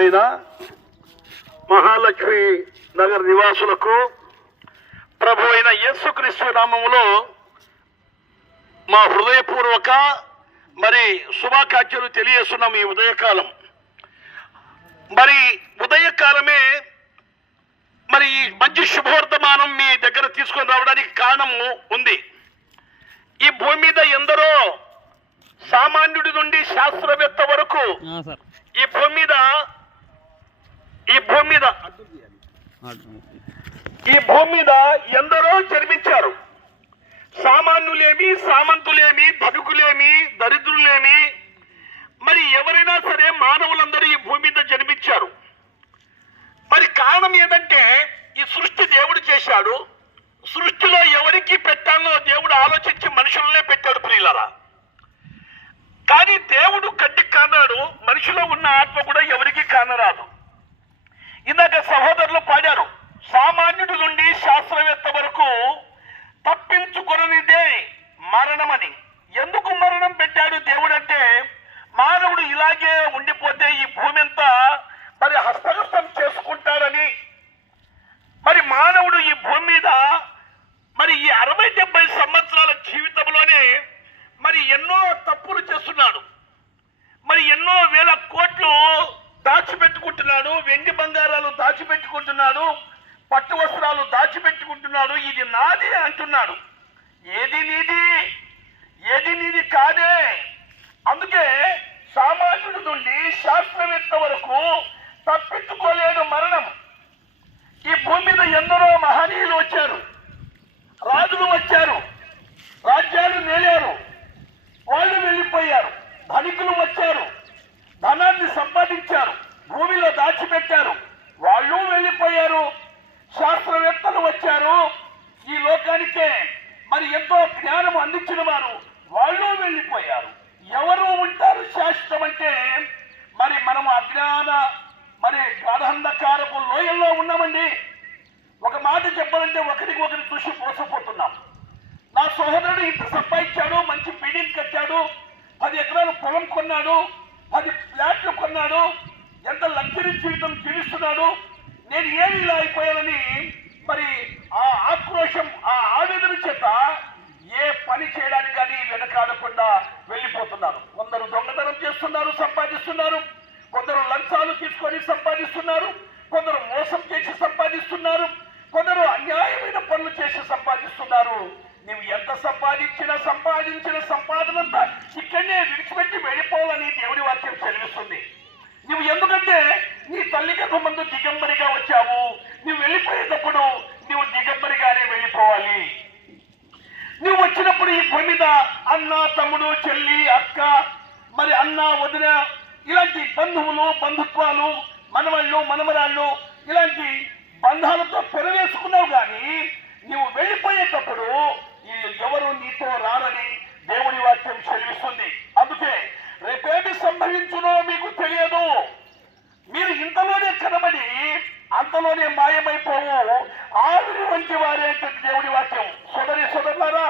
అయిన మహాలక్ష్మి నగర్ నివాసులకు ప్రభు అయిన యేసుక్రీస్తు నామములో మా హృదయపూర్వక మరి శుభాకాంక్షలు తెలియజేస్తున్నాం ఈ ఉదయకాలం. మరి ఉదయకాలమే మరి ఈ మంచి శుభవర్తమానం మీ దగ్గర తీసుకొని రావడానికి కారణము ఉంది. ఈ భూమి మీద ఎందరో సామాన్యుడి నుండి శాస్త్రవేత్త వరకు ఈ భూమి మీద భూమి మీద. ఈ భూమి మీద ఎందరో జన్మించారు. సామాన్యులేమి సామంతులేమి ధనుకులేమి దరిద్రులేమి. మరి ఎవరైనా సరే మానవులందరూ ఈ భూమి మీద జన్మించారు. మరి కారణం ఏంటంటే ఈ సృష్టి దేవుడు చేశాడు. సృష్టిలో ఎవరికి పెట్టాలో దేవుడు ఆలోచించి మనుషులనే పెట్టాడు ప్రియులరా. కానీ దేవుడు కంటికి కానాడు. మనిషిలో ఉన్న ఆత్మ కూడా ఎవరికి కానరాదు. ఇందాక సహోదరులు పాడారు. సామాన్యుడి నుండి శాస్త్రవేత్త వరకు తప్పించుకొననిదే మరణమని. ఎందుకు మరణం పెట్టాడు దేవుడు అంటే మానవుడు ఇలాగే ఉండిపోతే ఈ భూమి అంతా మరి హస్తగస్తం చేసుకుంటాడని. మరి మానవుడు ఈ భూమి మీద మరి ఈ అరవై డెబ్బై సంవత్సరాల జీవితంలోనే మరి ఎన్నో తప్పులు చేస్తున్నాడు. మరి ఎన్నో వేల కోట్లు దాచిపెట్టుకుంటున్నాడు వెండి బంగారాలు దాచిపెట్టుకుంటున్నాడు పట్టు వస్త్రాలు దాచిపెట్టుకుంటున్నాడు ఇది నాది అంటున్నాడు ఏది నీది ఏది నీది కాదే అందుకే సామాన్యుడి నుండి శాస్త్రవేత్త వరకు తప్పించుకోలేడు మరణం ఈ భూమి మీద ఎందరో మహనీయులు వచ్చారు రాజులు వచ్చారు రాజ్యాలు నేలారు వాళ్ళు వెళ్ళిపోయారు ధనికులు వచ్చారు ధనాన్ని సంపాదించారు భూమిలో దాచిపెట్టారు వాళ్ళు వెళ్ళిపోయారు శాస్త్రవేత్తలు వచ్చారు ఈ లోకానికే మరి ఎంతో జ్ఞానం అందించిన వారు వాళ్ళు వెళ్ళిపోయారు ఎవరు ఉంటారు శాశ్వతం అంటే మరి మనం అజ్ఞాన మరి గాఢంధకారపు లోయల్లో ఉన్నామండి ఒక మాట ఒకరికి ఒకరు చూసి మోసపోతున్నాం. నా సోదరుడు ఇంత సంపాదించాడు మంచి బిల్డింగ్ కట్టాడు పది ఎకరాలు పొలం కొన్నాడు పది ఫ్లాట్లు కొన్నాడు ఎంత లగ్జరీ జీవితం జీవిస్తున్నాడు నేను ఏమి ఇలా అయిపోయానని మరి ఆ ఆక్రోశం ఆ ఆవేదన చేత ఏ పని చేయడానికి కానీ వెనకాడకుండా వెళ్ళిపోతున్నారు. కొందరు దొంగతనం చేస్తున్నారు సంపాదిస్తున్నారు కొందరు లంచాలు తీసుకొని సంపాదిస్తున్నారు కొందరు మోసం చేసి సంపాదిస్తున్నారు సంపాదిస్తున్నారు నువ్వు ఎంత సంపాదించినా సంపాదించిన సంపాదనంతా ఇక్కడనే విడిచిపెట్టి వెళ్ళిపోవాలని దేవుడి వాక్యం చదివిస్తుంది నువ్వు ఎందుకంటే నీ తల్లి ముందు దిగంబరిగా వచ్చావు. నువ్వు వెళ్ళిపోయేటప్పుడు నువ్వు దిగంబరిగానే వెళ్ళిపోవాలి. నువ్వు వచ్చినప్పుడు ఈ భూమి మీద అన్న తమ్ముడు చెల్లి అక్క మరి అన్న వదిన ఇలాంటి బంధువులు బంధుత్వాలు మనవళ్ళు మనమరాళ్ళు ఇలాంటి బంధాలతో పెరవేసుకున్నావు కానీ నువ్వు వెళ్ళిపోయేటప్పుడు వీళ్ళు ఎవరు నీతో రారని దేవుని వాక్యం చెల్లిస్తుంది. అందుకే రేపేమి సంభవించునో మీకు తెలియదు. మీరు ఇంతలోనే కనబడి అంతలోనే మాయమైపోవు. ఆవిరి వంటి వారే అంటే దేవుడి వాక్యం. సోదరి సోదరులారా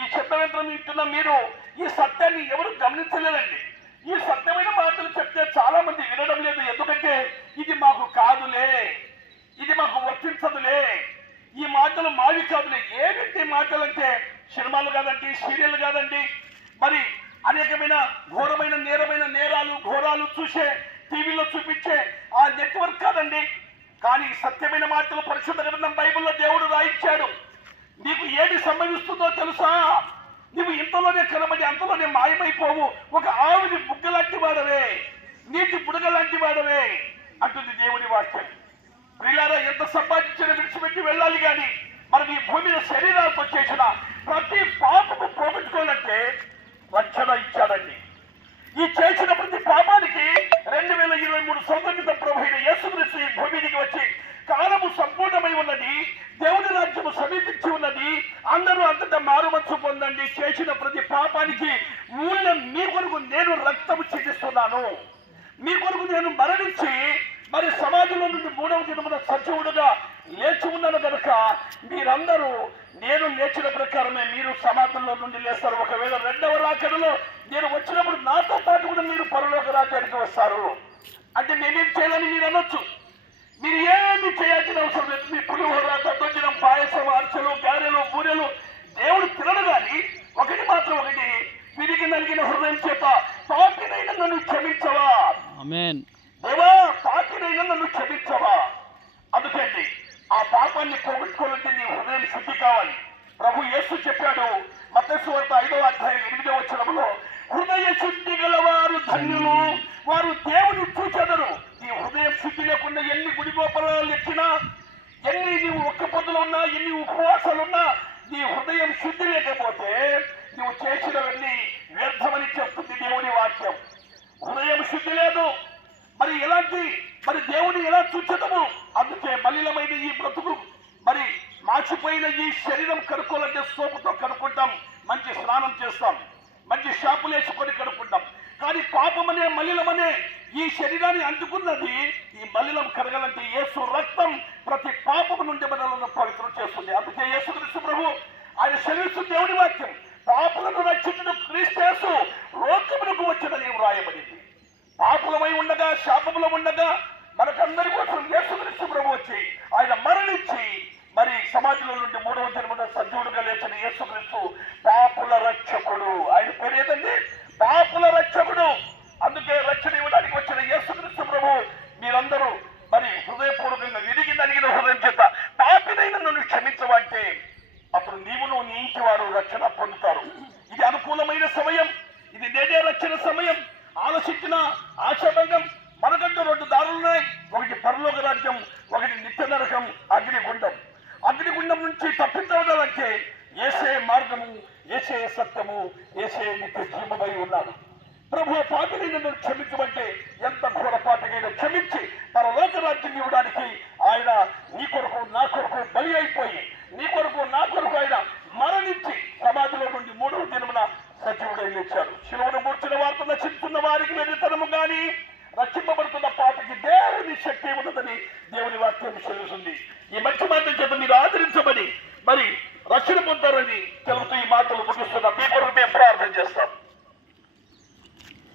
ఈ చిత్తవేంద్రం ఇంటున్న మీరు ఈ సత్యాన్ని ఎవరు గమనించలేదండి. ఈ సత్యమైన మాటలు చెప్తే చాలా మంది వినడం లేదు ఎందుకంటే ఇది మాకు కాదులే ఇది మాకు వర్తించదులే ఈ మాటలు మావి కాదులే ఏమిటి అంటే సినిమాలు కాదండి సీరియల్ కాదండి. మరి అనేకమైన ఘోరమైన నేరమైన నేరాలు ఘోరాలు చూసే టీవీలో చూపించే ఆ నెట్వర్క్ కాదండి. కానీ సత్యమైన మాటలు పరిశుద్ధ గ్రంథం బైబిల్లో దేవుడు రాయించాడు. నీకు ఏది సంభవిస్తుందో తెలుసా? నువ్వు ఇంతలోనే కనబడి అంతలోనే మాయమైపోవు. ఒక ఆవుని బుగ్గలాంటి వాడవే. నీటి బుడగలాంటి వాడవే. అంటుంది దేవుని వాక్యం. ప్రియులారా ఎంత సంపాదించిన విడిచిపెట్టి వెళ్ళాలి కానీ మనం ఈ భూమి మీద శరీరానికి చేసిన ప్రతి పాపము పోగొట్టుకోవాలంటే రక్షణ ఇచ్చాడండి. ఈ చేసిన ప్రతి పాపానికి రెండు వేల ఇరవై మూడు సంవత్సరం ప్రభుత్వ ప్రభు యేసుక్రీస్తు ఈ భూమి మీదకి వచ్చి కాలము సంపూర్ణమై ఉన్నది దేవుని రాజ్యము సమీపించి ఉన్నది అందరూ అంతటా మారుమచ్చు పొందండి. చేసిన ప్రతి పాపానికి మూల్యం మీ కొరకు నేను రక్తము చెల్లిస్తున్నాను. మీ కొరకు నేను మరణించి మరి సమాజంలో నుండి మూడవ దినమున సజీవుడుగా లేచి ఉన్నాను కనుక మీరందరూ నేను నేర్చిన ప్రకారమే మీరు సమాధంలో నుండి లేస్తారు. ఒకవేళ రెండవ రాకడలో నేను వచ్చినప్పుడు నాతో పాటు కూడా మీరు పరలోక రాజ్యానికి వస్తారు. అంటే నేనేం చేయాలని మీరు అనొచ్చు? మీరు ఏమి చేయాల్సిన అవసరం లేదు. మీ పులిహోర దద్దోజనం పాయసం అర్చలు గారెలు బూరెలు దేవుడు తినడు కానీ ఒకటి మాత్రం ఒకటి విరిగి నలిగిన హృదయం చేత పాపినైన నన్ను క్షమించవా ఆమెన్ దేవా పాపినైన నన్ను క్షమించవా అందుకండి ఆ పాపాన్ని పోగొట్టుకోవాలంటే నీ హృదయం శుద్ధి కావాలి ప్రభు యేసు చెప్పాడు. మతస్వార్త ఐదవ అధ్యాయం ఎనిమిదవ వచ్చినప్పుడు హృదయ శుద్ధి గలవారు ధన్యులు వారు దేవుని చూచెదరు. ఈ హృదయం శుద్ధి లేకుండా ఎన్ని గుడి గోపురాలు ఎక్కినా ఎన్ని నీవు ఒక్క పొద్దులు ఉన్నా ఎన్ని ఉపవాసాలున్నా నీ హృదయం శుద్ధి లేకపోతే నువ్వు చేసినవన్నీ వ్యర్థమని చెప్తుంది దేవుని వాక్యం. హృదయం శుద్ధి లేదు. మరి ఎలాంటి మరి దేవుని ఎలా చూచదము? అందుకే మలినమైన ఈ బ్రతుకు చచ్చిపోయిన ఈ శరీరం కడుక్కోవాలంటే సోపుతో కడుక్కుంటాం. మంచి స్నానం చేస్తాం. మంచి షాపులు వేసుకొని కడుక్కుంటాం. కానీ పాపం అనే మలినమనే ఈ శరీరాన్ని అంటుకున్నది ఈ మలినం కరగాలంటే యేసు రక్తం ప్రతి పాపము నుండి మనలను పవిత్రం చేస్తుంది. అందుకే యేసు క్రీస్తు ప్రభు ఆయన శరీరం దేవుడి వాక్యం పాపులను రక్షించడం క్రీస్తు లోకమునకు వచ్చినని వ్రాయబడింది పాపులమై ఉండగా శాపములో ఉండగా మనకందరి కోసం యేసుక్రీస్తు ప్రభు వచ్చి ఆయన మరణించి మరి సమాజంలో నుండి మూడవ జన్మన సజీవుడుగా లేచిన యేసుక్రీస్తు పాపుల రక్షకుడు ఆయన పేరు ఏదండి పాపుల రక్షకుడు అందుకే రక్షణ ఇవ్వడానికి వచ్చిన యేసుక్రీస్తు ప్రభు మీరందరూ మరి హృదయపూర్వకంగా విరిగి నలిగిన హృదయం చేత పాపినైన నన్ను అంటే అప్పుడు నీవును నీ ఇంటి వారు రక్షణ పొందుతారు. ఇది అనుకూలమైన సమయం. ఇది నేనే రక్షణ సమయం. ఆలోచించిన ఆశాభంగం ఉన్నప్పుడు కానీ రక్షింపబడుతున్న పాటకి దేవుని శక్తి ఉన్నదని దేవుని వాక్యం చెల్లుతుంది ఈ మంచి మాటలు చేత మీరు ఆదరించమని మరి రక్షణ పొందారని తెలుగుతూ ఈ మాటలు ముగిస్తున్నాం మీ కొరకు మేము ప్రార్థన చేస్తాం.